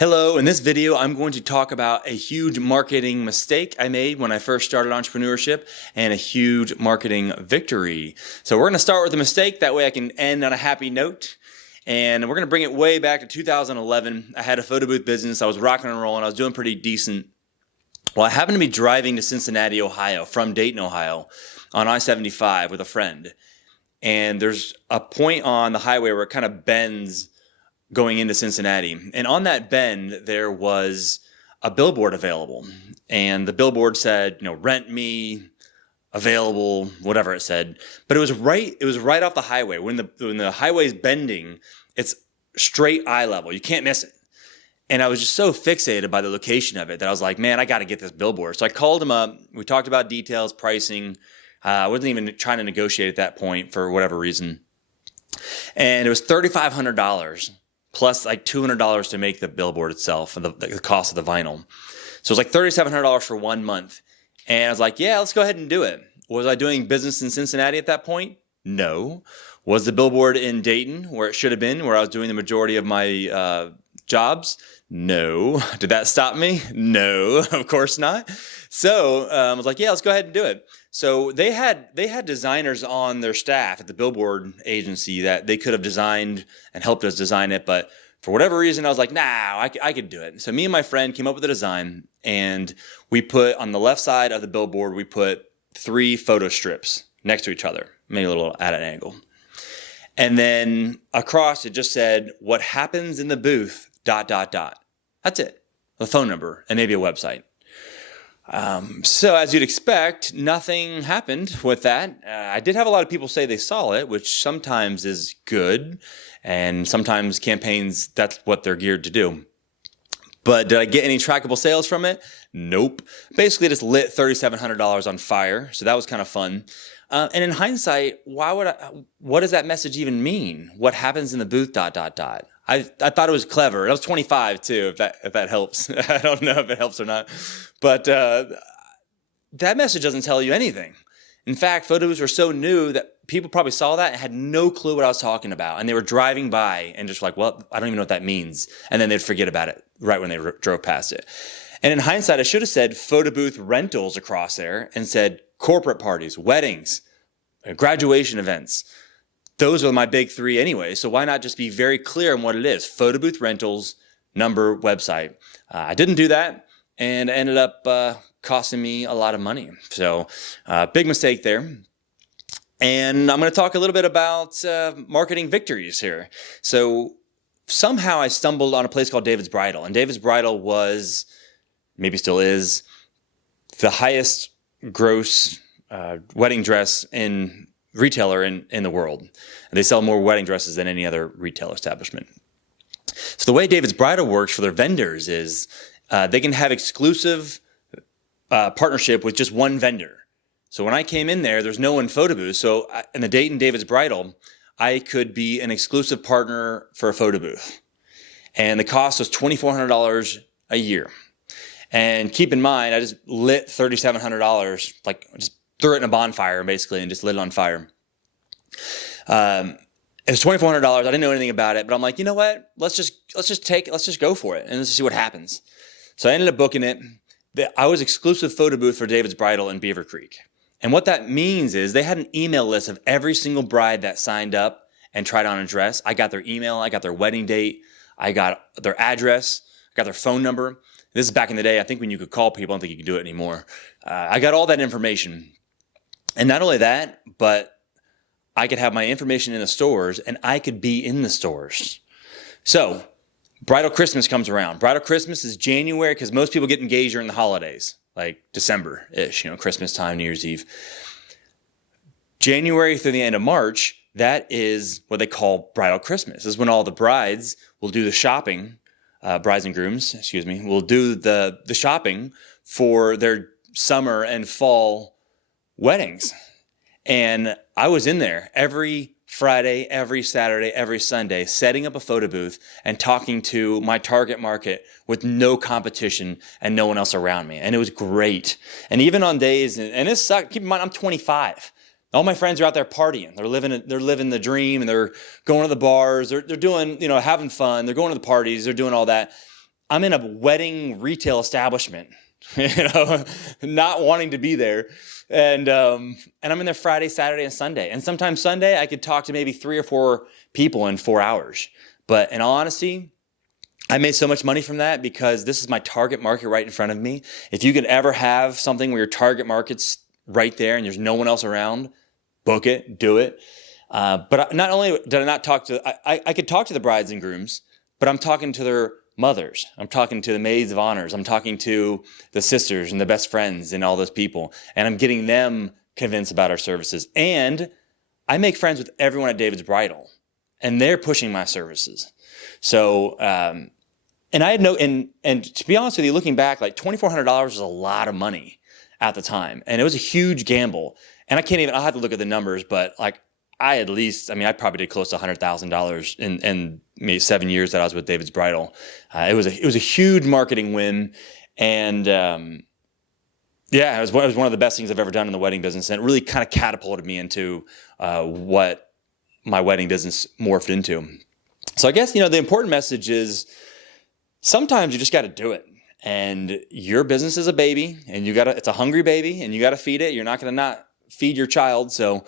Hello, in this video I'm going to talk about a huge marketing mistake I made when I first started entrepreneurship and a huge marketing victory. So we're going to start with a mistake, that way I can end on a happy note. And we're going to bring it way back to 2011. I had a photo booth business, I was rocking and rolling, I was doing pretty decent. Well, I happened to be driving to Cincinnati, Ohio from Dayton, Ohio on I-75 with a friend. And there's a point on the highway where it kind of bends going into Cincinnati. And on that bend, there was a billboard available. And the billboard said, rent me, available, whatever it said. But it was right off the highway. When the highway's bending, it's straight eye level. You can't miss it. And I was just so fixated by the location of it that I was like, man, I got to get this billboard. So I called him up. We talked about details, pricing. I wasn't even trying to negotiate at that point for whatever reason. And it was $3,500. Plus like $200 to make the billboard itself and the cost of the vinyl. So it was like $3,700 for 1 month. And I was like, yeah, let's go ahead and do it. Was I doing business in Cincinnati at that point? No. Was the billboard in Dayton where it should have been, where I was doing the majority of my jobs? No. Did that stop me? No, of course not. So I was like, yeah, let's go ahead and do it. So they had designers on their staff at the billboard agency that they could have designed and helped us design it. But for whatever reason, I was like, nah, I could do it. So me and my friend came up with a design, and we put on the left side of the billboard, we put 3 photo strips next to each other, maybe a little at an angle. And then across it just said, what happens in the booth, ... That's it. A phone number and maybe a website. So as you'd expect, nothing happened with that. I did have a lot of people say they saw it, which sometimes is good. And sometimes campaigns, that's what they're geared to do. But did I get any trackable sales from it? Nope. Basically just lit $3,700 on fire. So that was kind of fun. And in hindsight, what does that message even mean? What happens in the booth, ... I thought it was clever. I was 25 too, if that helps. I don't know if it helps or not. But that message doesn't tell you anything. In fact, photos were so new that people probably saw that and had no clue what I was talking about. And they were driving by and just like, well, I don't even know what that means. And then they'd forget about it right when they drove past it. And in hindsight, I should have said photo booth rentals across there and said corporate parties, weddings, graduation events. Those are my big 3 anyway, so why not just be very clear on what it is? Photo booth rentals, number, website. I didn't do that, and it ended up costing me a lot of money. So big mistake there. And I'm going to talk a little bit about marketing victories here. So somehow I stumbled on a place called David's Bridal, and David's Bridal was, maybe still is, the highest gross wedding dress retailer in the world. And they sell more wedding dresses than any other retail establishment. So the way David's Bridal works for their vendors is they can have exclusive partnership with just one vendor. So when I came in there's no one photo booth. So in the Dayton David's Bridal, I could be an exclusive partner for a photo booth. And the cost was $2,400 a year. And keep in mind, I just lit $3,700, like just threw it in a bonfire basically and just lit it on fire. It was $2,400. I didn't know anything about it, but I'm like, you know what? Let's just go for it and let's see what happens. So I ended up booking it. I was exclusive photo booth for David's Bridal in Beaver Creek. And what that means is they had an email list of every single bride that signed up and tried on a dress. I got their email, I got their wedding date, I got their address, I got their phone number. This is back in the day, I think, when you could call people. I don't think you can do it anymore. I got all that information. And not only that, but I could have my information in the stores and I could be in the stores. So Bridal Christmas comes around. Bridal Christmas is January because most people get engaged during the holidays, like December-ish, Christmas time, New Year's Eve. January through the end of March, that is what they call Bridal Christmas. This is when all the brides will do the shopping, brides and grooms, will do the shopping for their summer and fall weddings. And I was in there every Friday, every Saturday, every Sunday, setting up a photo booth and talking to my target market with no competition and no one else around me. And it was great. And even on days, and this sucked, keep in mind, I'm 25. All my friends are out there partying. They're living the dream, and they're going to the bars. They're doing, having fun. They're going to the parties. They're doing all that. I'm in a wedding retail establishment, not wanting to be there. And I'm in there Friday, Saturday, and Sunday. And sometimes Sunday, I could talk to maybe 3 or 4 people in 4 hours. But in all honesty, I made so much money from that because this is my target market right in front of me. If you could ever have something where your target market's right there and there's no one else around, book it, do it. But not only did I not talk to, I could talk to the brides and grooms, but I'm talking to their mothers. I'm talking to the maids of honors. I'm talking to the sisters and the best friends and all those people. And I'm getting them convinced about our services. And I make friends with everyone at David's Bridal, and they're pushing my services. So, and I had and to be honest with you, looking back, like $2,400 was a lot of money at the time. And it was a huge gamble. And I'll have to look at the numbers, but like I probably did close to $100,000 in maybe 7 years that I was with David's Bridal. It was a huge marketing win. And, it was one of the best things I've ever done in the wedding business. And it really kind of catapulted me into, what my wedding business morphed into. So I guess, the important message is sometimes you just got to do it. And your business is a baby, and it's a hungry baby, and you got to feed it. You're not going to not feed your child. So,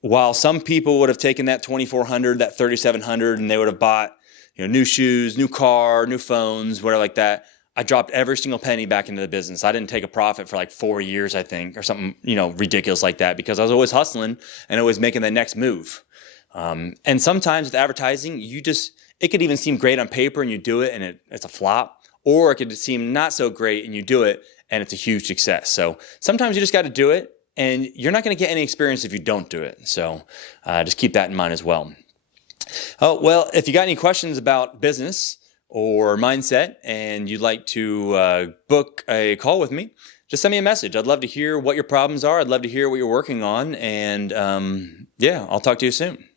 while some people would have taken that $2,400, that $3,700, and they would have bought, new shoes, new car, new phones, whatever like that, I dropped every single penny back into the business. I didn't take a profit for like 4 years, I think, or something, ridiculous like that, because I was always hustling and always making the next move. And sometimes with advertising, it could even seem great on paper and you do it and it's a flop, or it could seem not so great and you do it and it's a huge success. So sometimes you just got to do it, and you're not going to get any experience if you don't do it. So just keep that in mind as well. Oh, well, if you got any questions about business or mindset and you'd like to book a call with me, just send me a message. I'd love to hear what your problems are. I'd love to hear what you're working on. And I'll talk to you soon.